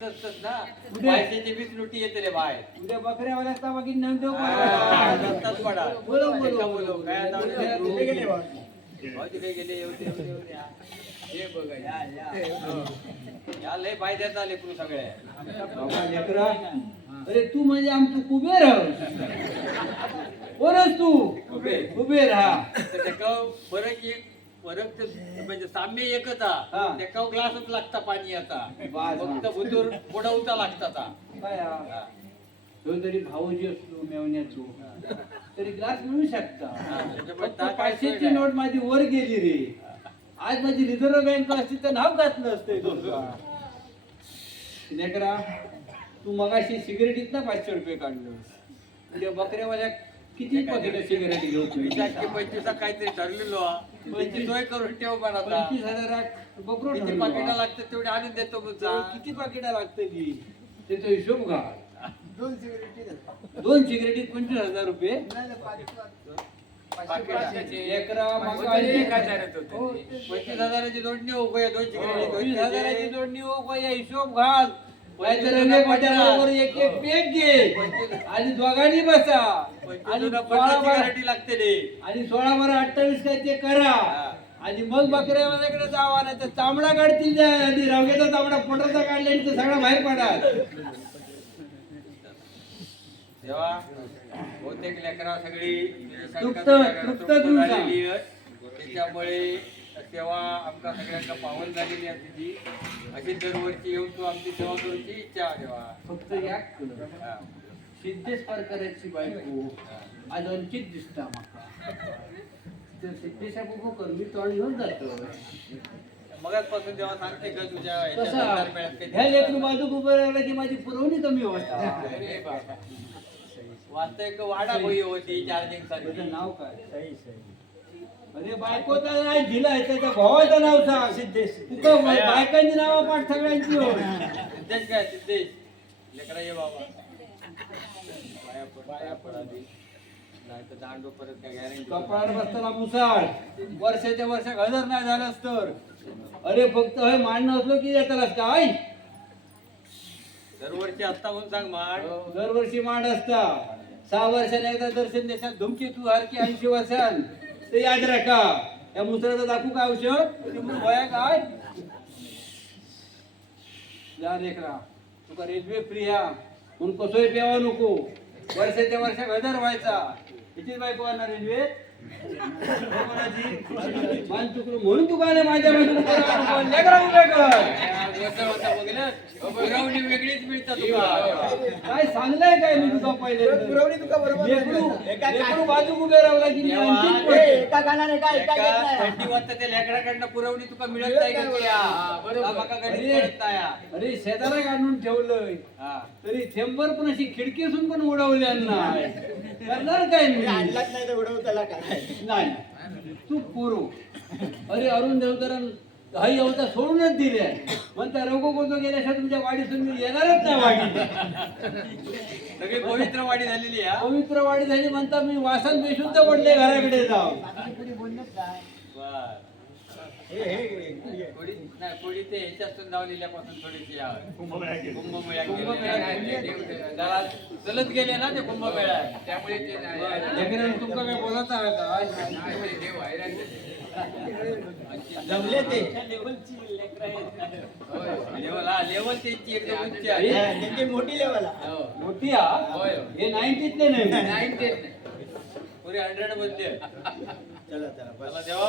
उद्या. उद्या बकऱ्यावाला असता बाकी नंदेव दत्ताच पडा बोलो, बोलो, एका बोलो. बोलो काय आता उद्या लेकरू. तिथे गेले बा. भाऊ तिथे गेले येऊ दे, येऊ दे, येऊ दे. या. ये बघा या या. या लय सगळे बाबा लेकरा अरे तू म्हणजे आमचं कुबेर कोणच तू कुबेर. कुबेर हा तर त्याका फरक तर म्हणजे साम्य एकच हा. ग्लासच लागता पाणी आता बास, फक्त. भुतूर बुडवता लागता ता. काय हा? हा. तो जरी भाऊजी असलो मेवण्याचो तरी ग्लास मिळू शकता त्याच्यामुळे फक्त पाचशेची. नोट माझी वर गेली रे आज माझी रिझर्व्ह बँक असती तर नाव घातलं असतं लेकरा तू मगाशी सिगरेटीत ना पाचशे रुपये काढलं म्हणजे बकऱ्यावाल्या किती पकेट सिगरेट घेऊ पंचवीसा काहीतरी ठरलेलो हा. सोय करून ठेव पण आता. पंचवीस बकरो किती पाकिटा लागतात तेवढे आणून देतो किती पाकिटा लागते ती त्याचा हिशोब घाल दोन सिगरेटीत पंचवीस हजार रुपये. एकरा मागं आणखी हो, पंचवीस हजाराची जोडणी हो गया दोन सिगरेट पंचवीस हजाराची जोडणी हो का या हिशोब घाल. नाहीतर रंगे बरोबर एक एक घे. आणि दोघांनी बसा. आणि सोळा बारा लागते रे. आणि सोळा बारा अठ्ठावीस काय ते करा. आणि मग बकऱ्या माझ्याकडे जावा नाही तर चामडा काढतील आणि रवग्याचा चामडा पोटाचा काढला आणि सगळा बाहेर पडा तेव्हा बहुतेक लेकरा सगळी तृप्त- तृप्त. त्याच्यामुळे तेव्हा आमका सगळ्यांना पावन झालेली आहे तिची. अशी दरवर्षी येऊन तू आमची सेवा करूची इच्छा आहे तेव्हा फक्त याक कर हा. सिद्धेश परकराची बायको आज वंचित दिसता माका तर सिद्धेशा बघू कर मी तोंड घेऊन जातो. मगाचपासून जेव्हा सांगते का तुझ्या ह्याच्या कसा दरम्यान काही- ह्या लेकरू बाजू उभं राहिला की माझी पुरवणी कमी होता. अरे बाबा. वास्तविक वाडा होई होती चार्जिंग तुझं साठी नाव काय? अरे बायकोचा नाही दिलाय त्याच्या भावाचं नाव सांग. सिद्धेश. तुका बायकांची नावं पाठ सगळ्यांची हो सिद्धेश काय सिद्धेश? लेकरा ये बाबा. पाया पड पड आधी नाही तर दांडो परत काय गॅरंटी कपाळावर बसताना मुसाळ. वर्षाच्या वर्षात हजर नाही झालास तर. अरे फक्त हे मांडणं असलो की येतालास काय दरवर्षी आत्ता होऊन सांग माड दरवर्षी मांड असता. सहा वर्षाने एकदा दर्शन देशात धुमकी तू हारकी ऐंशी वर्षान ते याद राखा या मुसळाचं दाखवू काय औषध? वया काय? जा लेकरा तुका रेल्वे प्रिया म्हणून कसोय पेवा नको. वर्षाच्या वर्षात हजर व्हायचा. किती बायको आणणार रेल्वे? मान चुकलो म्हणून तुका माझ्या लेकरा उभे कर. पुरवणी वेगळीच मिळतात काय सांगलंय काय मी तुका पहिले पुरवणी तुका बरोबर लेकरू बाजू उभे राहिला की. एका कानाने काय एका नाही. थंडी वाजता त्या लेकराकडनं पुरवणी तुका मिळत नाही का त्या? हा, बरोबर. माका गणित अरे. कळत नाही हा. अरे शेजारा काढून ठेवलंय हा. तरी थेंबर पण अशी खिडकीसून पण उडवल्या नाही करणार काय मी आणलाच नाही तर उडवताला काय नाही तू पुरू अरे अरुण देवतरन काही अवता सोडूनच दिल्या म्हणता रघु कोणतो गेल्याशिवाय तुमच्या वाडीतून मी येणारच नाही वाडी सगळी पवित्र वाडी झालेली आहे, पवित्र वाडी झाली म्हणता मी वासन बेशुद्ध पडले घराकडे जाऊ. हे हे हे. कोडी ते ह्याच्यातून लावलेल्यापासून थोडीशी. गेले. जरा चलत गेले ना ते कुंभमेळ्यात त्यामुळे ते नाही. लेकरांनो, तुमका काय बोलायचं आहे का? जमले ते. लेवल हा लेवल त्यांची एकदम उच्च हे, आहे. त्यांची मोठी लेवल मोठी हा? होय. हे नाईन्टीतले नाही. पुरे हंड्रेड मधले चला चला देवा.